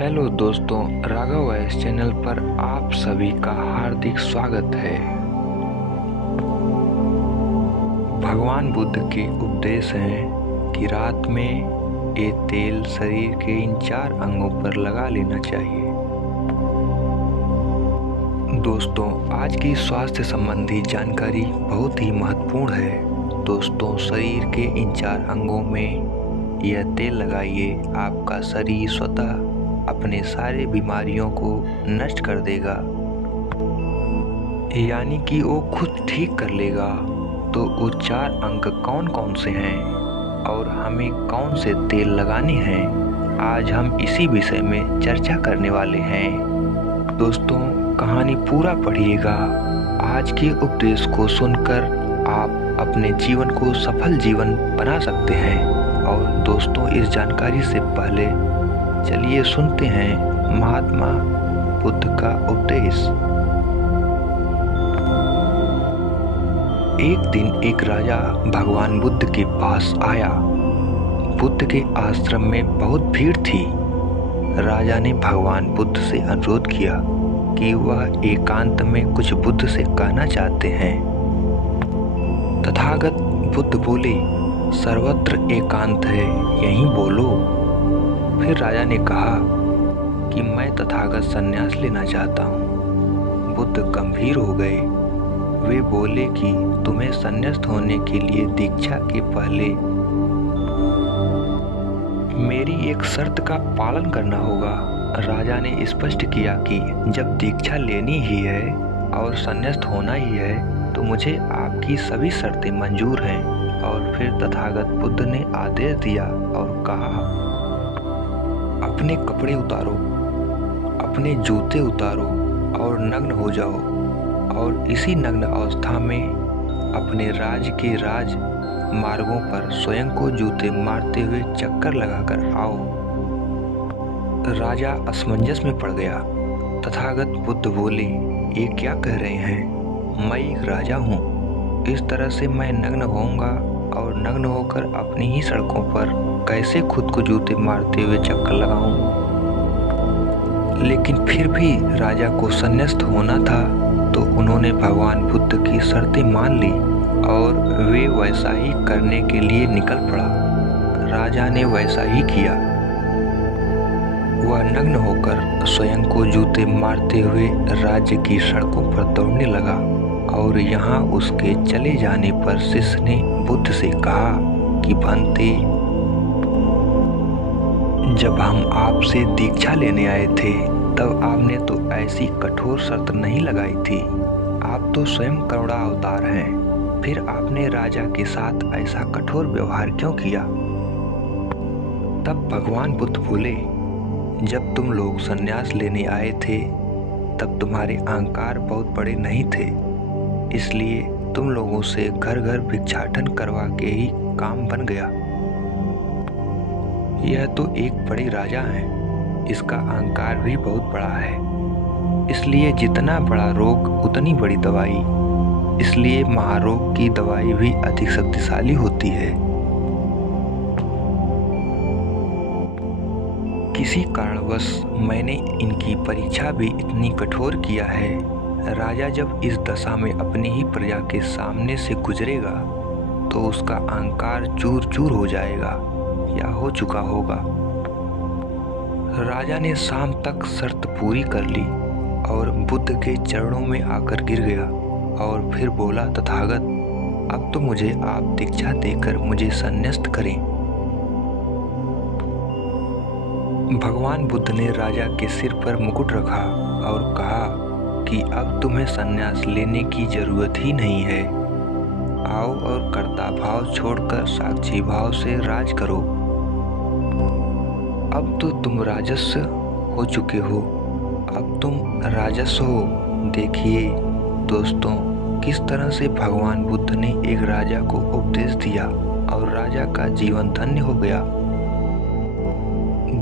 Hello दोस्तों, Raghav voice channel पर आप सभी का हार्दिक स्वागत है। भगवान बुद्ध के उपदेश हैं कि रात में ये तेल शरीर के इन 4 अंगों पर लगा लेना चाहिए। दोस्तों, आज की स्वास्थ्य संबंधी जानकारी बहुत ही महत्वपूर्ण है। दोस्तों, शरीर के इन 4 अंगों में यह तेल लगाइए, आपका शरीर स्वतः अपने सारे बीमारियों को नष्ट कर देगा, यानी कि वो खुद ठीक कर लेगा। तो वो 4 अंग कौन कौन से हैं और हमें कौन से तेल लगाने हैं, आज हम इसी विषय में चर्चा करने वाले हैं। दोस्तों, कहानी पूरा पढ़िएगा। आज के उपदेश को सुनकर आप अपने जीवन को सफल जीवन बना सकते हैं। और दोस्तों, इस जानकारी से पहले चलिए सुनते हैं महात्मा बुद्ध का उपदेश। एक दिन एक राजा भगवान बुद्ध के पास आया। बुद्ध के आश्रम में बहुत भीड़ थी। राजा ने भगवान बुद्ध से अनुरोध किया कि वह एकांत में कुछ बुद्ध से कहना चाहते हैं। तथागत बुद्ध बोले, सर्वत्र एकांत है, यहीं बोलो। फिर राजा ने कहा कि मैं तथागत संन्यास लेना चाहता हूँ। बुद्ध गंभीर हो गए। वे बोले कि तुम्हें संन्यास्त होने के लिए दीक्षा के पहले मेरी एक शर्त का पालन करना होगा। राजा ने स्पष्ट किया कि जब दीक्षा लेनी ही है और संन्यास्त होना ही है तो मुझे आपकी सभी शर्तें मंजूर हैं। और फिर तथागत बुद्ध ने आदेश दिया और कहा, अपने कपड़े उतारो, अपने जूते उतारो और नग्न हो जाओ, और इसी नग्न अवस्था में अपने राज्य के राज मार्गों पर स्वयं को जूते मारते हुए चक्कर लगाकर आओ। राजा असमंजस में पड़ गया। तथागत बुद्ध बोले, ये क्या कह रहे हैं? मैं एक राजा हूँ, इस तरह से मैं नग्न होऊंगा और नग्न होकर अपनी ही सड़कों पर कैसे खुद को जूते मारते हुए चक्कर लगाऊं? लेकिन फिर भी राजा को संन्यास्त होना था, तो उन्होंने भगवान बुद्ध की शर्तें मान ली और वे वैसा ही करने के लिए निकल पड़ा। राजा ने वैसा ही किया। वह नग्न होकर स्वयं को जूते मारते हुए राज्य की सड़कों पर दौड़ने लगा। और यहाँ उसके चले जाने पर शिष्य ने बुद्ध से कहा कि भंते, जब हम आपसे दीक्षा लेने आए थे तब आपने तो ऐसी कठोर शर्त नहीं लगाई थी। आप तो स्वयं करुणा अवतार हैं, फिर आपने राजा के साथ ऐसा कठोर व्यवहार क्यों किया? तब भगवान बुद्ध बोले, जब तुम लोग संन्यास लेने आए थे तब तुम्हारे अहंकार बहुत बड़े नहीं थे, इसलिए तुम लोगों से घर घर भिक्षाटन करवा के ही काम बन गया। यह तो एक बड़े राजा हैं, इसका अहंकार भी बहुत बड़ा है, इसलिए जितना बड़ा रोग उतनी बड़ी दवाई, इसलिए महारोग की दवाई भी अधिक शक्तिशाली होती है। किसी कारणवश मैंने इनकी परीक्षा भी इतनी कठोर किया है। राजा जब इस दशा में अपनी ही प्रजा के सामने से गुजरेगा तो उसका अहंकार चूर चूर हो जाएगा या हो चुका होगा। राजा ने शाम तक शर्त पूरी कर ली और बुद्ध के चरणों में आकर गिर गया और फिर बोला, तथागत, अब तो मुझे आप दीक्षा देकर मुझे संन्यास्त करें। भगवान बुद्ध ने राजा के सिर पर मुकुट रखा और कहा कि अब तुम्हें संन्यास लेने की जरूरत ही नहीं है। आओ और कर्ता भाव छोड़कर साक्षी भाव से राज करो। अब तो तुम राजस्य हो चुके हो, अब तुम राजस्व हो। देखिए दोस्तों, किस तरह से भगवान बुद्ध ने एक राजा को उपदेश दिया और राजा का जीवन धन्य हो गया।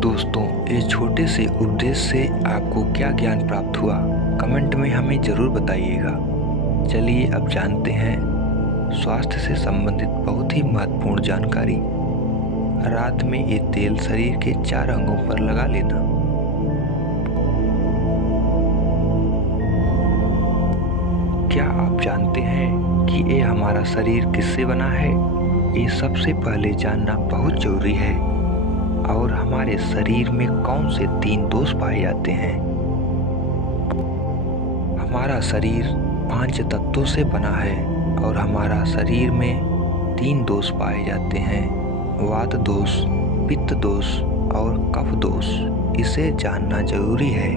दोस्तों, इस छोटे से उपदेश से आपको क्या ज्ञान प्राप्त हुआ, कमेंट में हमें ज़रूर बताइएगा। चलिए अब जानते हैं स्वास्थ्य से संबंधित बहुत ही महत्वपूर्ण जानकारी। रात में ये तेल शरीर के 4 अंगों पर लगा लेना। क्या आप जानते हैं कि ये हमारा शरीर किससे बना है? ये सबसे पहले जानना बहुत जरूरी है। और हमारे शरीर में कौन से 3 दोष पाए जाते हैं? हमारा शरीर 5 तत्वों से बना है और हमारा शरीर में 3 दोष पाए जाते हैं, वात दोष, पित्त दोष और कफ दोष। इसे जानना जरूरी है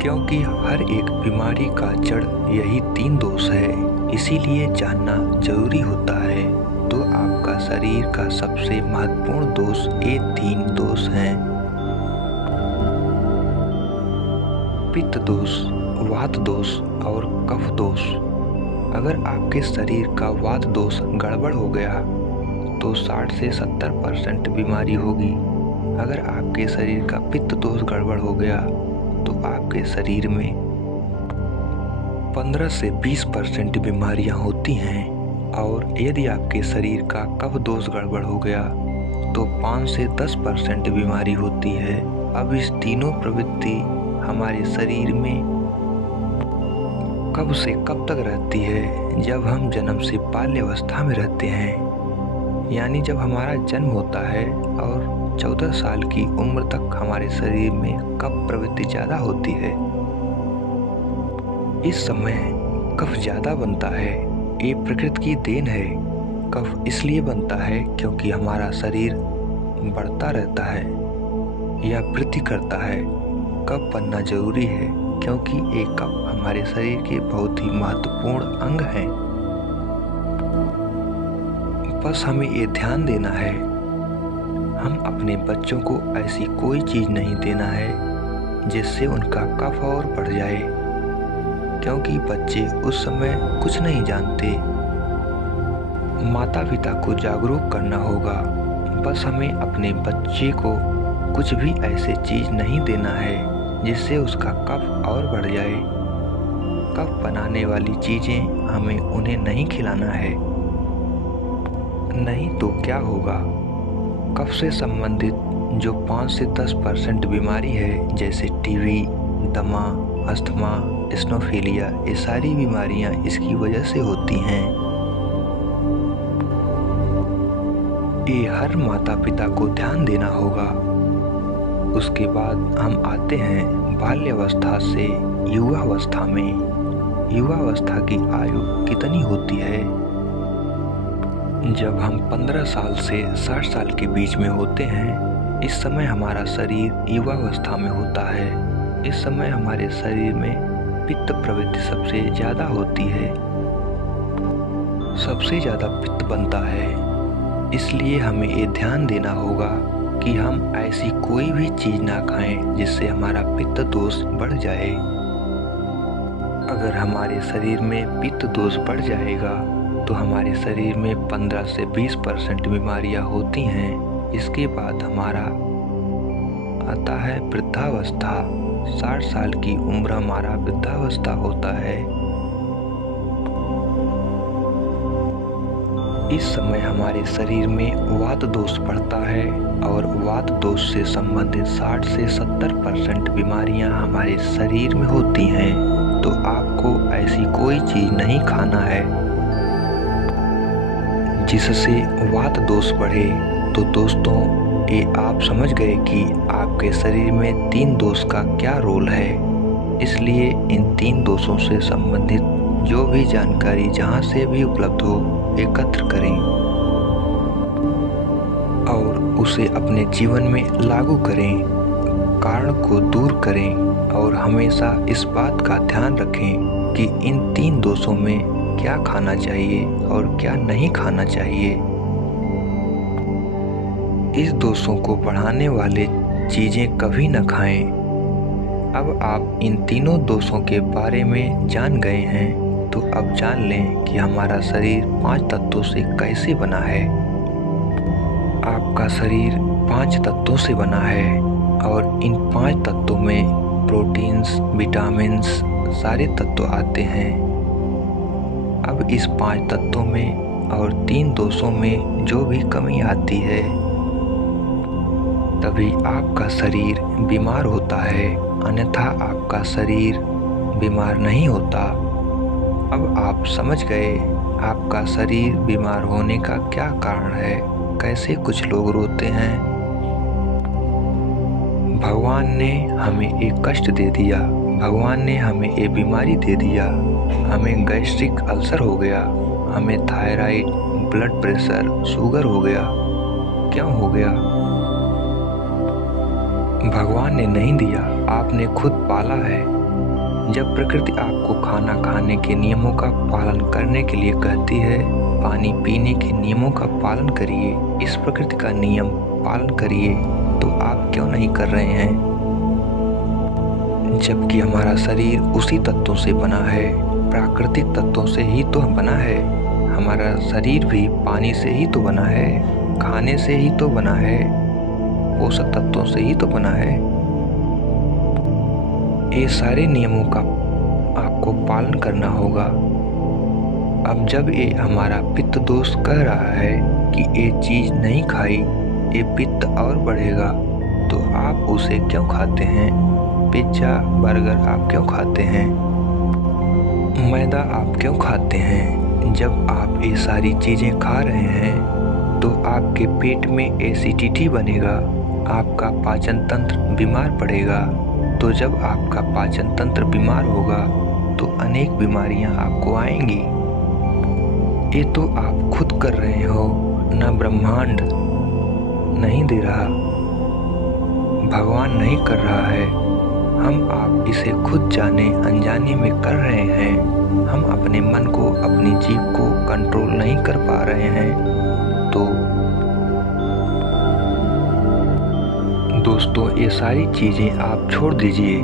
क्योंकि हर एक बीमारी का जड़ यही 3 दोष है, इसीलिए जानना जरूरी होता है। तो आपका शरीर का सबसे महत्वपूर्ण दोष ये 3 दोष हैं। पित्त दोष, वात दोष और कफ दोष। अगर आपके शरीर का वात दोष गड़बड़ हो गया तो 60 से 70% बीमारी होगी। अगर आपके शरीर का पित्त दोष गड़बड़ हो गया तो आपके शरीर में 15 से 20% बीमारियां होती हैं। और यदि आपके शरीर का कफ दोष गड़बड़ हो गया तो 5 से 10% बीमारी होती है। अब इस तीनों प्रवृत्ति हमारे शरीर में कब से कब तक रहती है? जब हम जन्म से बाल्यावस्था में रहते हैं, यानी जब हमारा जन्म होता है और 14 साल की उम्र तक हमारे शरीर में कफ प्रवृत्ति ज़्यादा होती है। इस समय कफ ज़्यादा बनता है। ये प्रकृति की देन है। कफ इसलिए बनता है क्योंकि हमारा शरीर बढ़ता रहता है या वृद्धि करता है। कफ बनना जरूरी है क्योंकि ये कफ हमारे शरीर के बहुत ही महत्वपूर्ण अंग हैं। बस हमें ये ध्यान देना है, हम अपने बच्चों को ऐसी कोई चीज़ नहीं देना है जिससे उनका कफ और बढ़ जाए, क्योंकि बच्चे उस समय कुछ नहीं जानते। माता पिता को जागरूक करना होगा। बस हमें अपने बच्चे को कुछ भी ऐसे चीज़ नहीं देना है जिससे उसका कफ और बढ़ जाए। कफ बनाने वाली चीज़ें हमें उन्हें नहीं खिलाना है, नहीं तो क्या होगा? कफ से संबंधित जो 5 से 10% बीमारी है, जैसे टीबी, दमा, अस्थमा, एसिनोफिलिया, ये सारी बीमारियां इसकी वजह से होती हैं। ये हर माता पिता को ध्यान देना होगा। उसके बाद हम आते हैं बाल्यावस्था से युवावस्था में। युवावस्था की आयु कितनी होती है? जब हम 15 साल से 60 साल के बीच में होते हैं, इस समय हमारा शरीर युवावस्था में होता है। इस समय हमारे शरीर में पित्त प्रवृत्ति सबसे ज़्यादा होती है, सबसे ज़्यादा पित्त बनता है। इसलिए हमें ये ध्यान देना होगा कि हम ऐसी कोई भी चीज़ ना खाएं जिससे हमारा पित्त दोष बढ़ जाए। अगर हमारे शरीर में पित्त दोष बढ़ जाएगा तो हमारे शरीर में 15 से 20% बीमारियां होती हैं। इसके बाद हमारा आता है वृद्धावस्था। 60 साल की उम्र हमारा वृद्धावस्था होता है। इस समय हमारे शरीर में वात दोष बढ़ता है और वात दोष से संबंधित 60 से 70% बीमारियां हमारे शरीर में होती हैं। तो आपको ऐसी कोई चीज़ नहीं खाना है जिससे वात दोष बढ़े। तो दोस्तों, ये आप समझ गए कि आपके शरीर में 3 दोष का क्या रोल है। इसलिए इन 3 दोषों से संबंधित जो भी जानकारी जहाँ से भी उपलब्ध हो एकत्र करें और उसे अपने जीवन में लागू करें, कारण को दूर करें और हमेशा इस बात का ध्यान रखें कि इन 3 दोषों में क्या खाना चाहिए और क्या नहीं खाना चाहिए। इस दोषों को बढ़ाने वाले चीज़ें कभी न खाएं। अब आप इन तीनों दोषों के बारे में जान गए हैं, तो अब जान लें कि हमारा शरीर 5 तत्वों से कैसे बना है। आपका शरीर 5 तत्वों से बना है और इन 5 तत्वों में प्रोटीन्स, विटामिन्स, सारे तत्व आते हैं। अब इस 5 तत्वों में और 3 दोषों में जो भी कमी आती है, तभी आपका शरीर बीमार होता है। अन्यथा आपका शरीर बीमार नहीं होता। अब आप समझ गए आपका शरीर बीमार होने का क्या कारण है, कैसे कुछ लोग रोते हैं। भगवान ने हमें एक कष्ट दे दिया, भगवान ने हमें एक बीमारी दे दिया, हमें गैस्ट्रिक अल्सर हो गया, हमें थायराइड, ब्लड प्रेशर, शुगर हो गया। क्यों हो गया? भगवान ने नहीं दिया, आपने खुद पाला है। जब प्रकृति आपको खाना खाने के नियमों का पालन करने के लिए कहती है, पानी पीने के नियमों का पालन करिए, इस प्रकृति का नियम पालन करिए, तो आप क्यों नहीं कर रहे हैं? जबकि हमारा शरीर उसी तत्वों से बना है, प्राकृतिक तत्वों से ही तो बना है। हमारा शरीर भी पानी से ही तो बना है, खाने से ही तो बना है, पोषक तत्वों से ही तो बना है। ये सारे नियमों का आपको पालन करना होगा। अब जब ये हमारा पित्त दोष कह रहा है कि ये चीज़ नहीं खाई, ये पित्त और बढ़ेगा, तो आप उसे क्यों खाते हैं? पिज्ज़ा, बर्गर आप क्यों खाते हैं? मैदा आप क्यों खाते हैं? जब आप ये सारी चीज़ें खा रहे हैं तो आपके पेट में एसिडिटी बनेगा, आपका पाचन तंत्र बीमार पड़ेगा। तो जब आपका पाचन तंत्र बीमार होगा तो अनेक बीमारियां आपको आएंगी। ये तो आप खुद कर रहे हो, ना ब्रह्मांड नहीं दे रहा, भगवान नहीं कर रहा है। हम आप इसे खुद जाने अनजाने में कर रहे हैं। हम अपने मन को, अपनी जीभ को कंट्रोल नहीं कर पा रहे हैं। तो दोस्तों, ये सारी चीज़ें आप छोड़ दीजिए।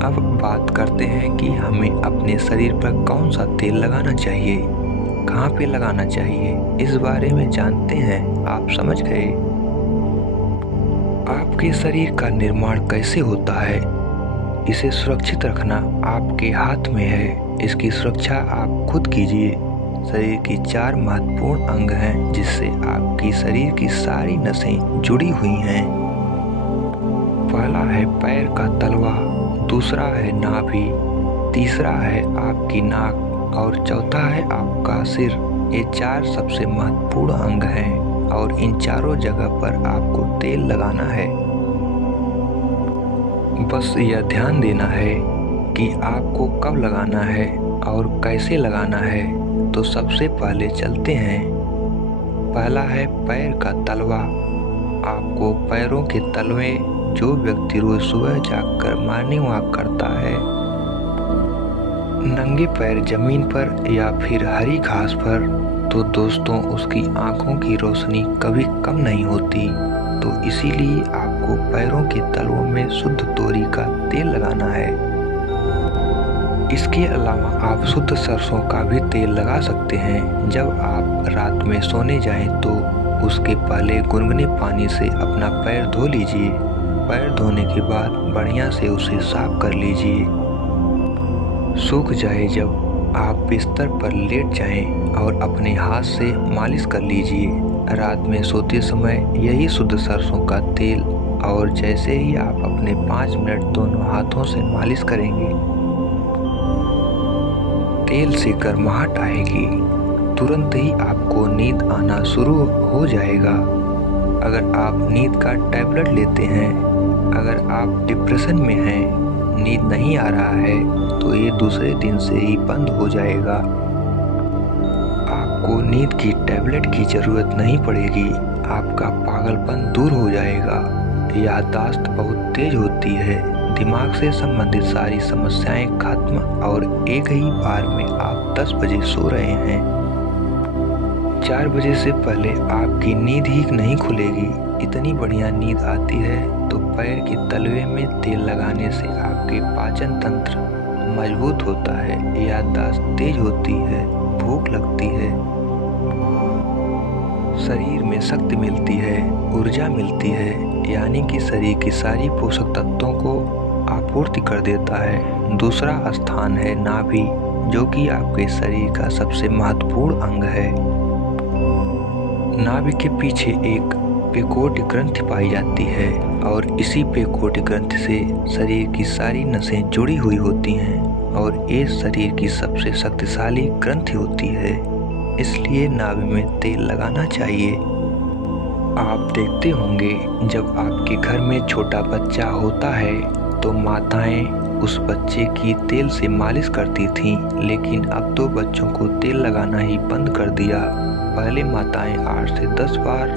अब बात करते हैं कि हमें अपने शरीर पर कौन सा तेल लगाना चाहिए, कहाँ पे लगाना चाहिए, इस बारे में जानते हैं। आप समझ गए? आपके शरीर का निर्माण कैसे होता है, इसे सुरक्षित रखना आपके हाथ में है। इसकी सुरक्षा आप खुद कीजिए। शरीर की 4 महत्वपूर्ण अंग हैं जिससे आपकी शरीर की सारी नसें जुड़ी हुई हैं। पहला है पैर का तलवा, दूसरा है नाभि, तीसरा है आपकी नाक और चौथा है आपका सिर। ये 4 सबसे महत्वपूर्ण अंग हैं और इन चारों जगह पर आपको तेल लगाना है। बस यह ध्यान देना है कि आपको कब लगाना है और कैसे लगाना है। तो सबसे पहले चलते हैं। पहला है पैर का तलवा। आपको पैरों के तलवे, जो व्यक्ति रोज सुबह जागकर मॉर्निंग वॉक करता है, नंगे पैर जमीन पर या फिर हरी घास पर, तो दोस्तों उसकी आंखों की रोशनी कभी कम नहीं होती। तो इसीलिए आपको पैरों के तलवों में शुद्ध तोरी का तेल लगाना है। इसके अलावा आप शुद्ध सरसों का भी तेल लगा सकते हैं। जब आप रात में सोने जाएं तो उसके पहले गुनगुने पानी से अपना पैर धो लीजिए। पैर धोने के बाद बढ़िया से उसे साफ कर लीजिए। सूख जाए जब आप बिस्तर पर लेट जाएं और अपने हाथ से मालिश कर लीजिए। रात में सोते समय यही शुद्ध सरसों का तेल, और जैसे ही आप अपने 5 मिनट दोनों हाथों से मालिश करेंगे, तेल से गर्माहट आएगी। तुरंत ही आपको नींद आना शुरू हो जाएगा। अगर आप नींद का टैबलेट लेते हैं, अगर आप डिप्रेशन में हैं, नींद नहीं आ रहा है, तो ये दूसरे दिन से ही बंद हो जाएगा। आपको नींद की टैबलेट की ज़रूरत नहीं पड़ेगी। आपका पागलपन दूर हो जाएगा। याददाश्त बहुत तेज होती है। दिमाग से संबंधित सारी समस्याएं खत्म, और एक ही बार में आप 10 बजे सो रहे हैं। 4 बजे से पहले आपकी नींद ही नहीं खुलेगी। इतनी बढ़िया नींद आती है। तो पैर के तलवे में तेल लगाने से आपके पाचन तंत्र मजबूत होता है, याददाश्त तेज होती है, भूख लगती है, शरीर में शक्ति मिलती है, ऊर्जा मिलती है, यानी कि शरीर की सारी पोषक तत्वों को आपूर्ति कर देता है। दूसरा स्थान है नाभि, जो कि आपके शरीर का सबसे महत्वपूर्ण अंग है। नाभि के पीछे एक पेकोटी ग्रंथि पाई जाती है, और इसी पेकोटी ग्रंथि से शरीर की सारी नसें जुड़ी हुई होती हैं। और ये शरीर की सबसे शक्तिशाली ग्रंथि होती है, इसलिए नाभि में तेल लगाना चाहिए। आप देखते होंगे जब आपके घर में छोटा बच्चा होता है तो माताएं उस बच्चे की तेल से मालिश करती थीं, लेकिन अब तो बच्चों को तेल लगाना ही बंद कर दिया। पहले माताएं 8 से 10 बार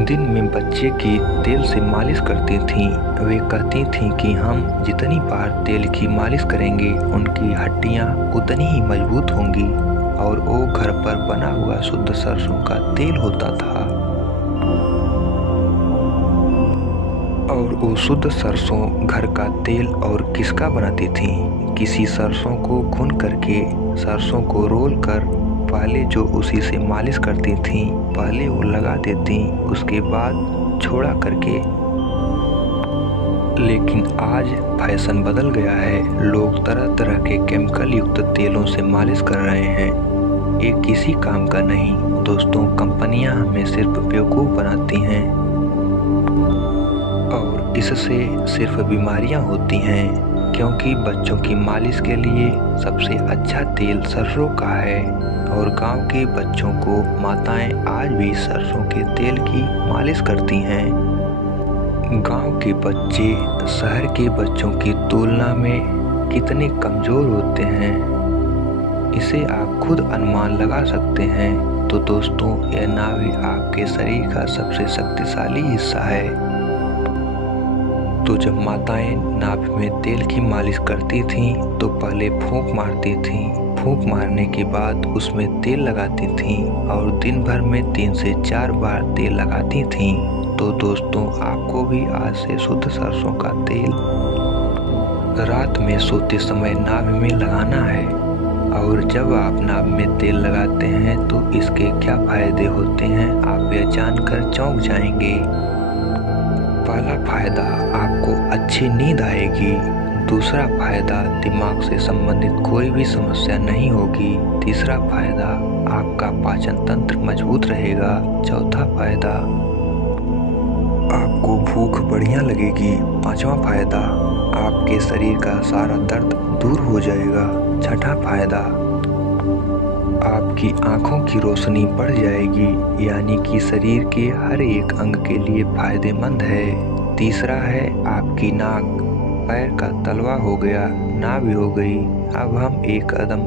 दिन में बच्चे की तेल से मालिश करती थीं। वे कहती थीं कि हम जितनी बार तेल की मालिश करेंगे उनकी हड्डियां उतनी ही मजबूत होंगी, और वो घर पर बना हुआ शुद्ध सरसों का तेल होता था। और वो शुद्ध सरसों घर का तेल और किसका बनाती थी? किसी सरसों को भून करके सरसों को रोल कर पहले जो उसी से मालिश करती थी, पहले वो लगा देती, उसके बाद छोड़ा करके। लेकिन आज फैशन बदल गया है, लोग तरह तरह के केमिकल युक्त तेलों से मालिश कर रहे हैं। ये किसी काम का नहीं दोस्तों, कंपनियां हमें सिर्फ बेवकूफ़ बनाती हैं और इससे सिर्फ बीमारियां होती हैं, क्योंकि बच्चों की मालिश के लिए सबसे अच्छा तेल सरसों का है, और गांव के बच्चों को माताएं आज भी सरसों के तेल की मालिश करती हैं। गांव के बच्चे शहर के बच्चों की तुलना में कितने कमज़ोर होते हैं, इसे आप खुद अनुमान लगा सकते हैं। तो दोस्तों, यह नाभि आपके शरीर का सबसे शक्तिशाली हिस्सा है। तो जब माताएं नाभि में तेल की मालिश करती थीं तो पहले फूंक मारती थीं, फूंक मारने के बाद उसमें तेल लगाती थीं और दिन भर में 3 से 4 बार तेल लगाती थीं। तो दोस्तों, आपको भी आज से शुद्ध सरसों का तेल रात में सोते समय नाभि में लगाना है। और जब आप नाभि में तेल लगाते हैं तो इसके क्या फायदे होते हैं, आप यह जानकर चौंक जाएंगे। पहला फायदा, आपको अच्छी नींद आएगी। दूसरा फायदा, दिमाग से संबंधित कोई भी समस्या नहीं होगी। तीसरा फायदा, आपका पाचन तंत्र मजबूत रहेगा। चौथा फायदा, आपको भूख बढ़िया लगेगी। पांचवा फायदा, आपके शरीर का सारा दर्द दूर हो जाएगा। छठा फायदा, आपकी आंखों की रोशनी बढ़ जाएगी, यानी कि शरीर के हर एक अंग के लिए फायदेमंद है। तीसरा है, आपकी नाक पैर का तलवा हो गया, नाभि हो गई। अब हम एक कदम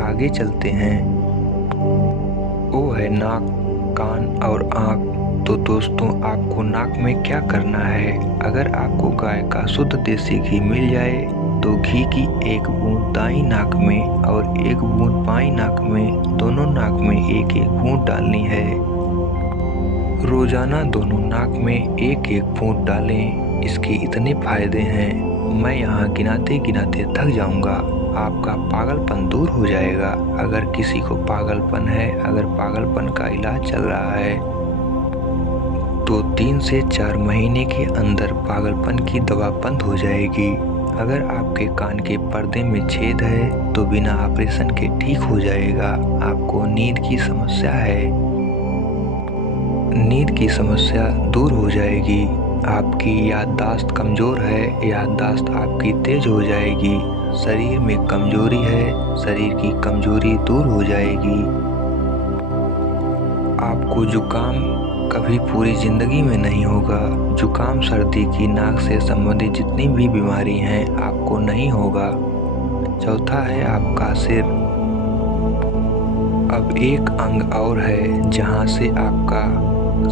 आगे चलते हैं, वो है नाक, कान और आँख। तो दोस्तों, आपको नाक में क्या करना है, अगर आपको गाय का शुद्ध देसी घी मिल जाए तो घी की 1 बूंद दाईं नाक में और 1 बूंद बाईं नाक में, दोनों नाक में 1-1 बूंद डालनी है। रोजाना दोनों नाक में 1-1 बूंद डालें। इसके इतने फायदे हैं, मैं यहाँ गिनाते गिनाते थक जाऊँगा। आपका पागलपन दूर हो जाएगा। अगर किसी को पागलपन है, अगर पागलपन का इलाज चल रहा है तो 3 से 4 महीने के अंदर पागलपन की दवा बंद हो जाएगी। अगर आपके कान के पर्दे में छेद है तो बिना ऑपरेशन के ठीक हो जाएगा। आपको नींद की समस्या है, नींद की समस्या दूर हो जाएगी। आपकी याददाश्त कमज़ोर है, याददाश्त आपकी तेज हो जाएगी। शरीर में कमजोरी है, शरीर की कमजोरी दूर हो जाएगी। आपको जुकाम कभी पूरी ज़िंदगी में नहीं होगा। जुकाम, सर्दी की नाक से संबंधित जितनी भी बीमारी हैं आपको नहीं होगा। चौथा है आपका सिर। अब एक अंग और है जहां से आपका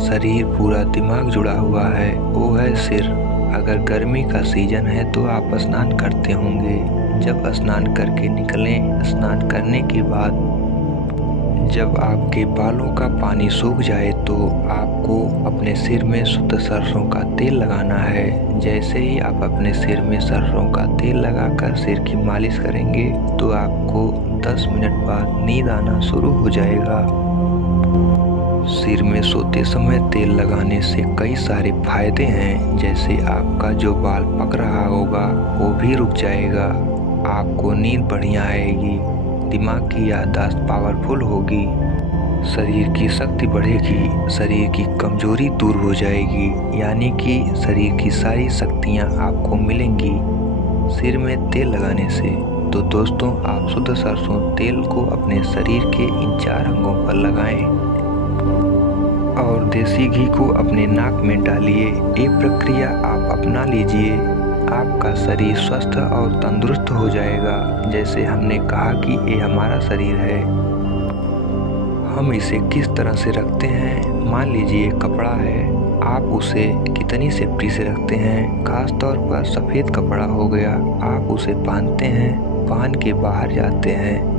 शरीर पूरा दिमाग जुड़ा हुआ है, वो है सिर। अगर गर्मी का सीजन है तो आप स्नान करते होंगे। जब स्नान करके निकलें, स्नान करने के बाद जब आपके बालों का पानी सूख जाए तो आपको अपने सिर में शुद्ध सरसों का तेल लगाना है। जैसे ही आप अपने सिर में सरसों का तेल लगाकर सिर की मालिश करेंगे तो आपको 10 मिनट बाद नींद आना शुरू हो जाएगा। सिर में सोते समय तेल लगाने से कई सारे फायदे हैं, जैसे आपका जो बाल पक रहा होगा वो भी रुक जाएगा, आपको नींद बढ़िया आएगी, दिमाग की याददाश्त पावरफुल होगी, शरीर की शक्ति बढ़ेगी, शरीर की कमजोरी दूर हो जाएगी, यानी कि शरीर की सारी शक्तियाँ आपको मिलेंगी। सिर में तेल लगाने से। तो दोस्तों, आप शुद्ध सरसों तेल को अपने शरीर के इन 4 अंगों पर लगाएं और देसी घी को अपने नाक में डालिए। ये प्रक्रिया आप अपना लीजिए, आपका शरीर स्वस्थ और तंदुरुस्त हो जाएगा। जैसे हमने कहा कि ये हमारा शरीर है, हम इसे किस तरह से रखते हैं। मान लीजिए कपड़ा है, आप उसे कितनी सेफ्टी से रखते हैं। खास तौर पर सफ़ेद कपड़ा हो गया, आप उसे पहनते हैं, पहन के बाहर जाते हैं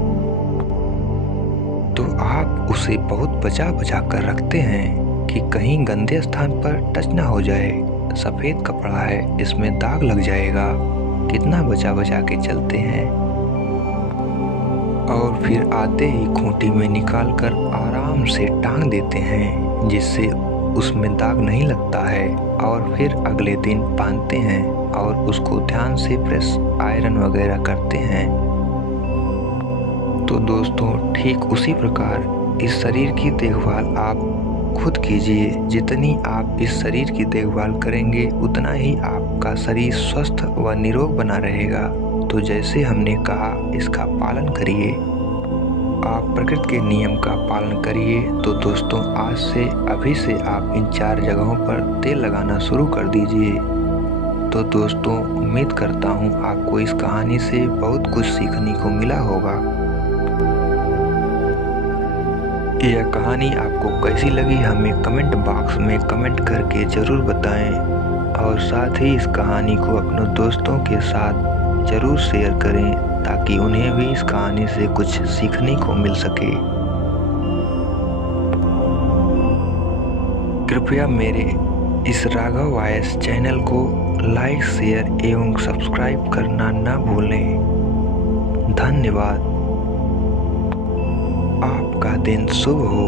तो आप उसे बहुत बचा बचा कर रखते हैं कि कहीं गंदे स्थान पर टच ना हो जाए। सफ़ेद कपड़ा है, इसमें दाग लग जाएगा, कितना बचा बचा के चलते हैं। और फिर आते ही खूंटी में निकाल कर आराम से टांग देते हैं, जिससे उसमें दाग नहीं लगता है। और फिर अगले दिन बांधते हैं और उसको ध्यान से प्रेस आयरन वगैरह करते हैं। तो दोस्तों, ठीक उसी प्रकार इस शरीर की देखभाल आप खुद कीजिए। जितनी आप इस शरीर की देखभाल करेंगे, उतना ही आपका शरीर स्वस्थ व निरोग बना रहेगा। तो जैसे हमने कहा, इसका पालन करिए, आप प्रकृति के नियम का पालन करिए। तो दोस्तों, आज से अभी से आप इन 4 जगहों पर तेल लगाना शुरू कर दीजिए। तो दोस्तों, उम्मीद करता हूँ आपको इस कहानी से बहुत कुछ सीखने को मिला होगा। यह कहानी आपको कैसी लगी हमें कमेंट बॉक्स में कमेंट करके ज़रूर बताएं और साथ ही इस कहानी को अपने दोस्तों के साथ ज़रूर शेयर करें, ताकि उन्हें भी इस कहानी से कुछ सीखने को मिल सके। कृपया मेरे इस राघव वॉयस चैनल को लाइक, शेयर एवं सब्सक्राइब करना न भूलें। धन्यवाद। आपका दिन शुभ हो।